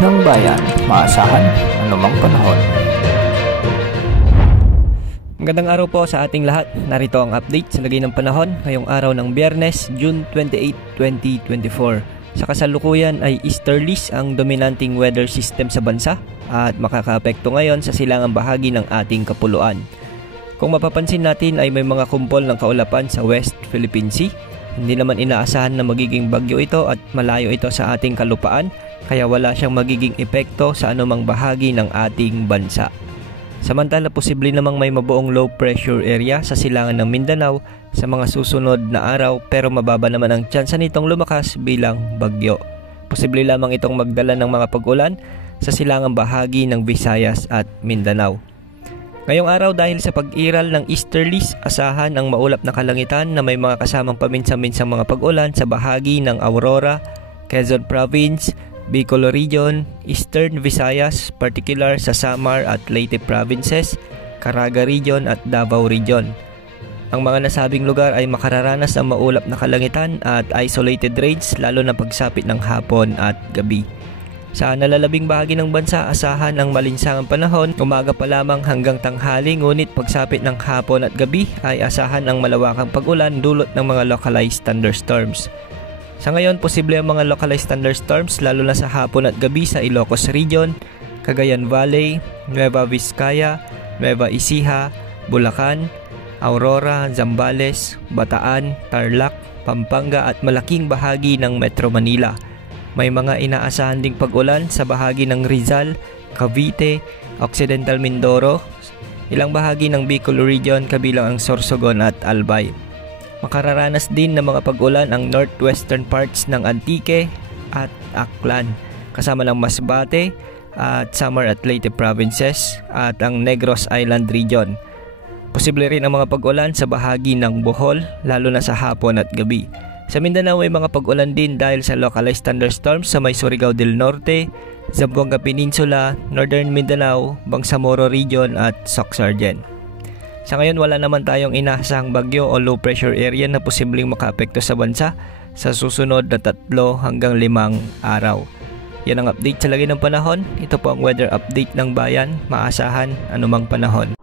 ng bayan, maasahan anumang panahon. Magandang araw po sa ating lahat. Narito ang update sa lagay ng panahon ngayong araw ng Biyernes, June 28, 2024. Sa kasalukuyan ay easterlies ang dominanting weather system sa bansa at makakaapekto ngayon sa silangang bahagi ng ating kapuluan. Kung mapapansin natin ay may mga kumpol ng kaulapan sa West Philippine Sea. Hindi naman inaasahan na magiging bagyo ito at malayo ito sa ating kalupaan, kaya wala siyang magiging epekto sa anumang bahagi ng ating bansa. Samantala, posible namang may mabuong low pressure area sa silangan ng Mindanao sa mga susunod na araw, pero mababa naman ang tsansa nitong lumakas bilang bagyo. Posible lamang itong magdala ng mga pag-ulan sa silangang bahagi ng Visayas at Mindanao. Ngayong araw, dahil sa pag-iral ng easterlies, asahan ang maulap na kalangitan na may mga kasamang paminsan-minsang mga pag-ulan sa bahagi ng Aurora, Quezon Province, Bicol Region, Eastern Visayas, particular sa Samar at Leyte Provinces, Caraga Region at Davao Region. Ang mga nasabing lugar ay makararanas ng maulap na kalangitan at isolated rains lalo na pagsapit ng hapon at gabi. Sa nalalabing bahagi ng bansa, asahan ang malinsangang panahon, umaga pa lamang hanggang tanghali, ngunit pagsapit ng hapon at gabi ay asahan ang malawakang pag-ulan dulot ng mga localized thunderstorms. Sa ngayon, posible ang mga localized thunderstorms lalo na sa hapon at gabi sa Ilocos Region, Cagayan Valley, Nueva Vizcaya, Nueva Ecija, Bulacan, Aurora, Zambales, Bataan, Tarlac, Pampanga at malaking bahagi ng Metro Manila. May mga inaasahan ding pag-ulan sa bahagi ng Rizal, Cavite, Occidental Mindoro, ilang bahagi ng Bicol Region kabilang ang Sorsogon at Albay. Makararanas din ng mga pag-ulan ang northwestern parts ng Antique at Aklan, kasama ng Masbate at Samar at Leyte Provinces at ang Negros Island Region. Posible rin ang mga pag-ulan sa bahagi ng Bohol, lalo na sa hapon at gabi. Sa Mindanao ay mga pag-ulan din dahil sa localized thunderstorms sa may Surigao del Norte, Zamboanga Peninsula, Northern Mindanao, Bangsamoro Region at Soxargen. Sa ngayon, wala naman tayong inaasahang bagyo o low pressure area na posibleng makaapekto sa bansa sa susunod na 3 hanggang 5 araw. Yan ang update sa lagay ng panahon. Ito po ang weather update ng bayan, maasahan anumang panahon.